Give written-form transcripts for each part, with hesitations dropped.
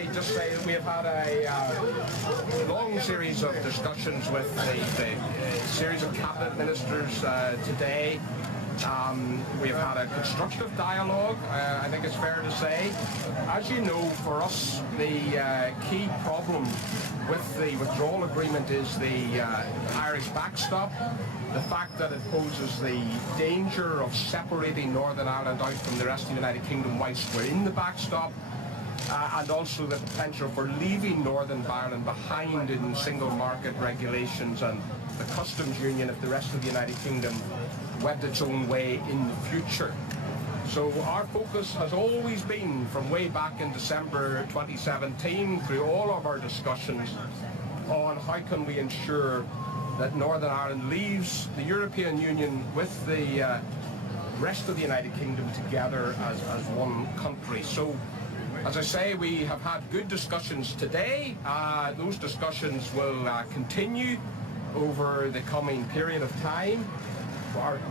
briefly just say that we have had a long series of discussions with the series of cabinet ministers today. We have had a constructive dialogue, I think it's fair to say. As you know, for us, the key problem with the withdrawal agreement is the Irish backstop, the fact that it poses the danger of separating Northern Ireland out from the rest of the United Kingdom whilst we're in the backstop, and also the potential for leaving Northern Ireland behind in single market regulations and the customs union if the rest of the United Kingdom went its own way in the future. So our focus has always been, from way back in December 2017, through all of our discussions, on how can we ensure that Northern Ireland leaves the European Union with the rest of the United Kingdom together as one country. So, as I say, we have had good discussions today. Those discussions will continue over the coming period of time.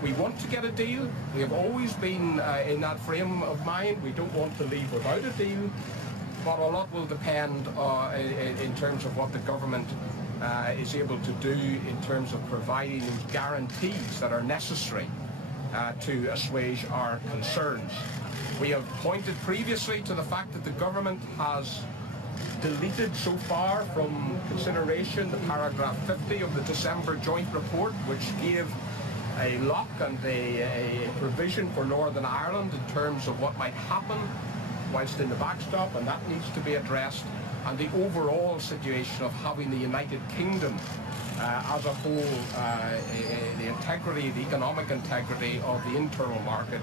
We want to get a deal. We have always been in that frame of mind. We don't want to leave without a deal, but a lot will depend in terms of what the government is able to do in terms of providing those guarantees that are necessary to assuage our concerns. We have pointed previously to the fact that the government has deleted so far from consideration the paragraph 50 of the December joint report, which gave a lock and a provision for Northern Ireland in terms of what might happen whilst in the backstop, and that needs to be addressed, and the overall situation of having the United Kingdom as a whole, the integrity, the economic integrity of the internal market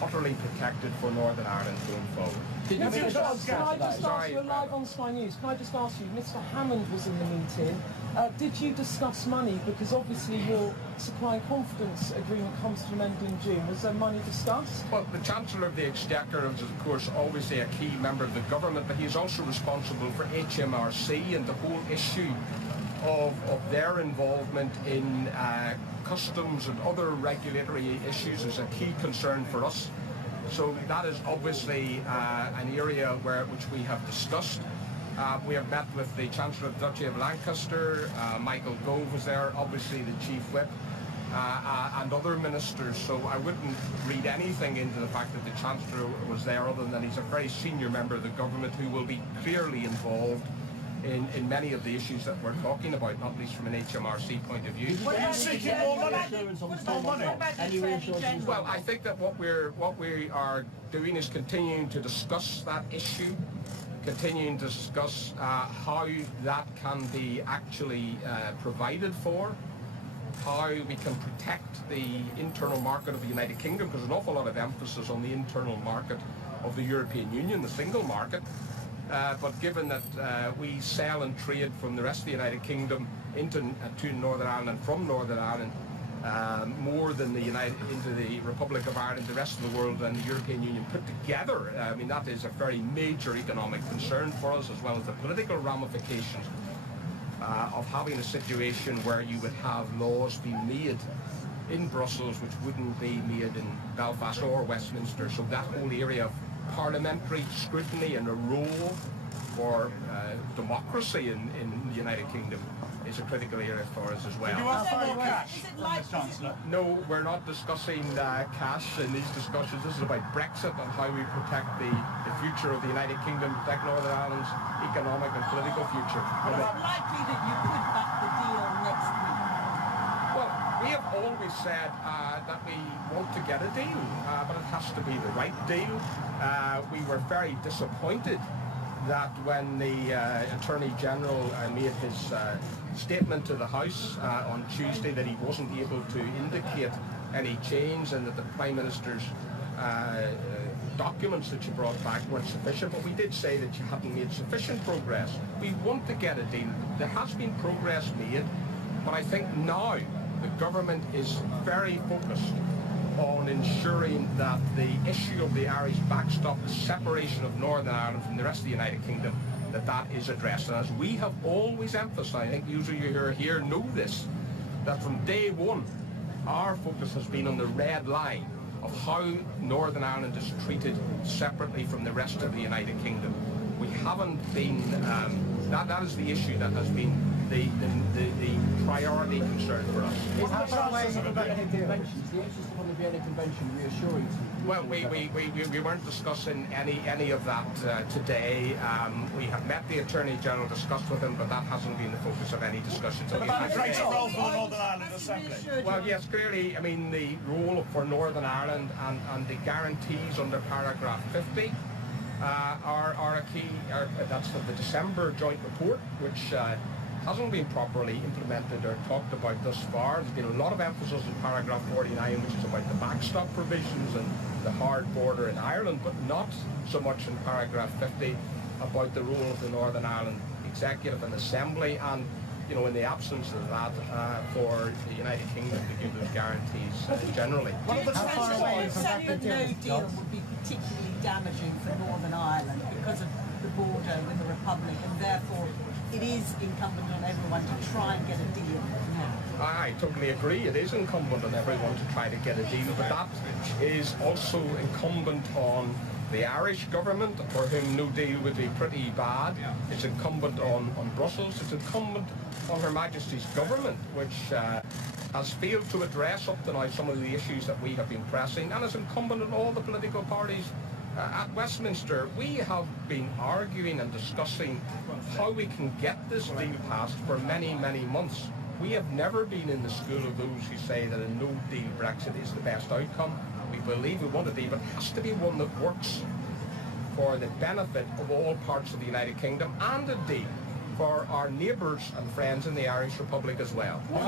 utterly protected for Northern Ireland going forward. Can I just ask you, we're live on Sky News, can I just ask you, Mr Hammond was in the meeting, did you discuss money? Because obviously your supply and confidence agreement comes to an end in June. Was there money discussed? Well, the Chancellor of the Exchequer is, of course, obviously a key member of the government, but he is also responsible for HMRC and the whole issue of their involvement in customs and other regulatory issues is a key concern for us. So that is obviously an area which we have discussed. We have met with the Chancellor of the Duchy of Lancaster, Michael Gove was there, obviously the Chief Whip, and other ministers. So I wouldn't read anything into the fact that the Chancellor was there other than he's a very senior member of the government who will be clearly involved in many of the issues that we're talking about, not least from an HMRC point of view. Are you seeking more money? Well, I think that what we are doing is continuing to discuss that issue, continuing to discuss how that can be actually provided for, how we can protect the internal market of the United Kingdom, because there's an awful lot of emphasis on the internal market of the European Union, the single market. But given that we sell and trade from the rest of the United Kingdom to Northern Ireland and from Northern Ireland more than into the Republic of Ireland, the rest of the world and the European Union put together, I mean, that is a very major economic concern for us, as well as the political ramifications of having a situation where you would have laws being made in Brussels which wouldn't be made in Belfast or Westminster. So that whole area of parliamentary scrutiny and a role for democracy in the United Kingdom is a critical area for us as well. Do you want more cash from the Chancellor? No, we're not discussing cash in these discussions. This is about Brexit and how we protect the future of the United Kingdom, protect Northern Ireland's economic and political future. But is it likely that you could back the deal next week? Well, we have always said that we want to get a deal, but it has to be the right deal. We were very disappointed that when the Attorney General made his statement to the House on Tuesday that he wasn't able to indicate any change and that the Prime Minister's documents that you brought back weren't sufficient, but we did say that you hadn't made sufficient progress. We want to get a deal. There has been progress made, but I think now the government is very focused on ensuring that the issue of the Irish backstop, the separation of Northern Ireland from the rest of the United Kingdom, that is addressed. And as we have always emphasised, I think usually you here know this, that from day one, our focus has been on the red line of how Northern Ireland is treated separately from the rest of the United Kingdom. We haven't been, that is the issue that has been the priority concern for us. How far away are you about any conventions? The interest upon the Vienna Convention reassuring to you? Well, we weren't discussing any of that today. We have met the Attorney General, discussed with him, but that hasn't been the focus of any discussions. What about the Brexit role for the Northern Ireland Assembly? Well, yes, clearly, I mean, the role for Northern Ireland and the guarantees under paragraph 50 are a key. That's the December joint report, which hasn't been properly implemented or talked about thus far. There's been a lot of emphasis in paragraph 49, which is about the backstop provisions and the hard border in Ireland, but not so much in paragraph 50 about the role of the Northern Ireland Executive and Assembly, and in the absence of that, for the United Kingdom to give those guarantees generally. How far away is that the no deal would be particularly damaging for Northern Ireland because of the border with the Republic, and therefore it is incumbent on everyone to try and get a deal now. I totally agree. It is incumbent on everyone to try to get a deal, but that is also incumbent on the Irish government, for whom no deal would be pretty bad. It's incumbent on Brussels. It's incumbent on Her Majesty's government, which has failed to address up to now some of the issues that we have been pressing, and it's incumbent on all the political parties at Westminster. We have been arguing and discussing how we can get this deal passed for many, many months. We have never been in the school of those who say that a no-deal Brexit is the best outcome. We believe we want a deal, but it has to be one that works for the benefit of all parts of the United Kingdom, and indeed for our neighbours and friends in the Irish Republic as well. We will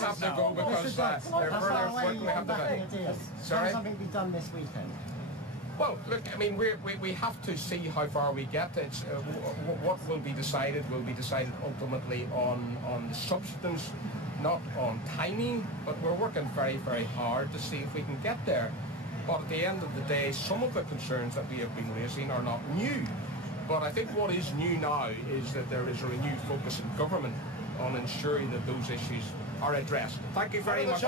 have to go because there's further work we have to do. Sorry? Can something be done this weekend? Well, look, I mean, we have to see how far we get. It's what will be decided ultimately on the substance, not on timing, but we're working very, very hard to see if we can get there. But at the end of the day, some of the concerns that we have been raising are not new. But I think what is new now is that there is a renewed focus in government on ensuring that those issues are addressed. Thank you very much.